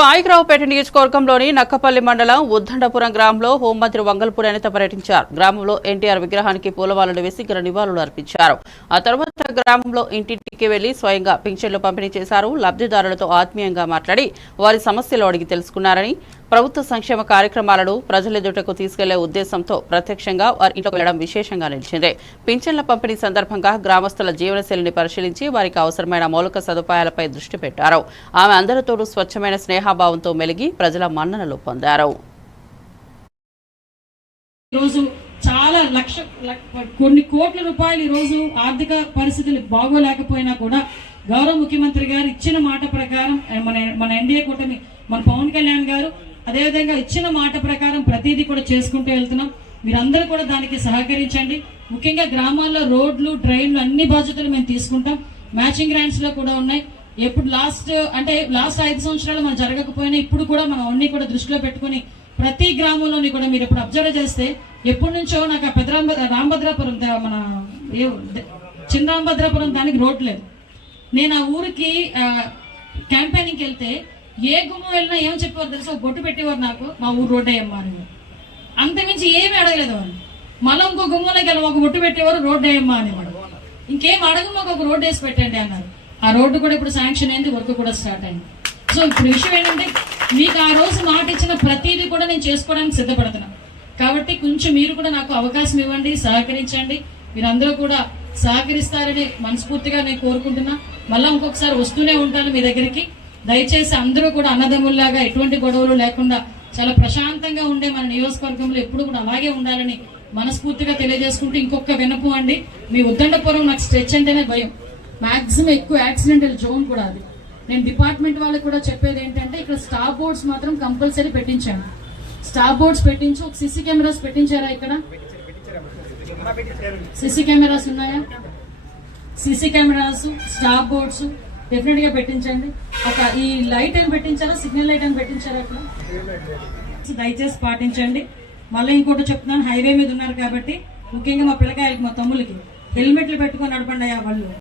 పాయిగ్రావుపేట నియోజకవర్గంలోని నక్కపల్లి మండలం ఉద్దండపురం గ్రామంలో హోంమంత్రి వంగల్పూడి అనిత పర్యటించారు. గ్రామంలో ఎన్టీఆర్ విగ్రహానికి పూలమాలలు వేసి నివాళులు అర్పించారు. ఆ తర్వాత గ్రామంలో ఇంటింటికి వెళ్లి స్వయంగా పింఛన్లు పంపిణీ చేశారు. లబ్ధిదారులతో ఆత్మీయంగా మాట్లాడి వారి సమస్యలు అడిగి తెలుసుకున్నారని, ప్రభుత్వ సంక్షేమ కార్యక్రమాలను ప్రజలెదుటకు తీసుకెళ్లే ఉద్దేశంతో ప్రత్యక్షంగా వారి ఇంట్లోకి వెళ్లడం విశేషంగా నిలిచింది. పింఛన్ల పంపిణీ సందర్భంగా గ్రామస్తుల జీవనశైలిని పరిశీలించి వారికి అవసరమైన మౌలిక సదుపాయాలపై దృష్టి పెట్టారు. ఆమె అందరితోనూ స్వచ్ఛమైన స్నేహభావంతో మెలిగి ప్రజల మన్ననలు పొందారు. చాలా కొన్ని కోట్ల రూపాయలు ఈ రోజు ఆర్థిక పరిస్థితులు బాగోలేకపోయినా కూడా గౌరవ ముఖ్యమంత్రి గారు ఇచ్చిన మాట ప్రకారం మన ఎన్డీఏ కూటమి మన పవన్ కళ్యాణ్ గారు అదేవిధంగా ఇచ్చిన మాట ప్రకారం ప్రతిదీ కూడా చేసుకుంటూ వెళ్తున్నాం. మీరందరూ కూడా దానికి సహకరించండి. ముఖ్యంగా గ్రామాల్లో రోడ్లు, డ్రైన్లు అన్ని బాధ్యతలు మేము తీసుకుంటాం. మ్యాచింగ్ గ్రాంట్స్ లో కూడా ఉన్నాయి. ఎప్పుడు లాస్ట్ 5 సంవత్సరాలు మనం జరగకపోయినా ఇప్పుడు కూడా మనం అన్ని కూడా దృష్టిలో పెట్టుకుని ప్రతి గ్రామంలోని కూడా మీరు ఇప్పుడు అబ్జర్వ్ చేస్తే ఎప్పటి నుంచో నాకు ఆ రాంభద్రాపురం మన చిన్న రాంభద్రాపురం దానికి రోడ్ లేదు. నేను ఆ ఊరికి క్యాంపెయినింగ్కి వెళ్తే ఏ గుమ్మం వెళ్ళినా ఏం చెప్పేవారు తెలుసా, బొట్టు పెట్టేవారు నాకు, మా ఊరు రోడ్ అయ్యమ్మా అని. అంతమించి ఏమి అడగలేదు వాళ్ళు. మళ్ళీ ఇంకో గుమ్మంలోకి వెళ్ళి ఒక బొట్టు పెట్టేవారు, రోడ్ అయ్యమ్మా అనేవాడు. ఇంకేం అడగ మాకు ఒక రోడ్ వేసి పెట్టండి అన్నారు. ఆ రోడ్డు కూడా ఇప్పుడు శాంక్షన్ అయింది, వర్క్ కూడా స్టార్ట్ అయింది. సో ఇప్పుడు విషయం ఏంటంటే మీకు ఆ రోజు మాట ఇచ్చిన ప్రతిదీ కూడా నేను చేసుకోవడానికి సిద్ధపడుతున్నాను. కాబట్టి కొంచెం మీరు కూడా నాకు అవకాశం ఇవ్వండి, సహకరించండి. మీరందరూ కూడా సహకరిస్తారని మనస్ఫూర్తిగా నేను కోరుకుంటున్నా. మళ్ళీ ఇంకొకసారి వస్తూనే ఉంటాను మీ దగ్గరికి. దయచేసి అందరూ కూడా అన్నదమ్ముల్లాగా ఎటువంటి గొడవలు లేకుండా చాలా ప్రశాంతంగా ఉండే మన నియోజకవర్గంలో ఎప్పుడు కూడా అలాగే ఉండాలని మనస్ఫూర్తిగా తెలియజేసుకుంటూ ఇంకొక వినపు అండి, మీ ఉద్దండపురం నాకు స్ట్రెచ్ అంటేనే భయం. మాక్సిమం ఎక్కువ యాక్సిడెంటల్ జోన్ కూడా అది. నేను డిపార్ట్మెంట్ వాళ్ళకి కూడా చెప్పేది ఏంటంటే ఇక్కడ స్టాప్ బోర్డ్స్ మాత్రం కంపల్సరీ పెట్టించాను. స్టాప్ బోర్డ్స్ పెట్టించు. ఒక సీసీ కెమెరాస్ పెట్టించారా? ఇక్కడ సీసీ కెమెరాస్ ఉన్నాయా? CC cameras, stop boards definite గా పెట్టించండి. ఒక ఈ లైట్ అని పెట్టించారా, సిగ్నల్ లైట్ అని పెట్టించారా? అక్కడ దయచేసి పాటించండి. మళ్ళీ ఇంకోటి చెప్తున్నాను, హైవే మీద ఉన్నారు కాబట్టి ముఖ్యంగా మా పిల్లకాయలకి, మా తమ్ములకి హెల్మెట్లు పెట్టుకొని నడపండి వాళ్ళు.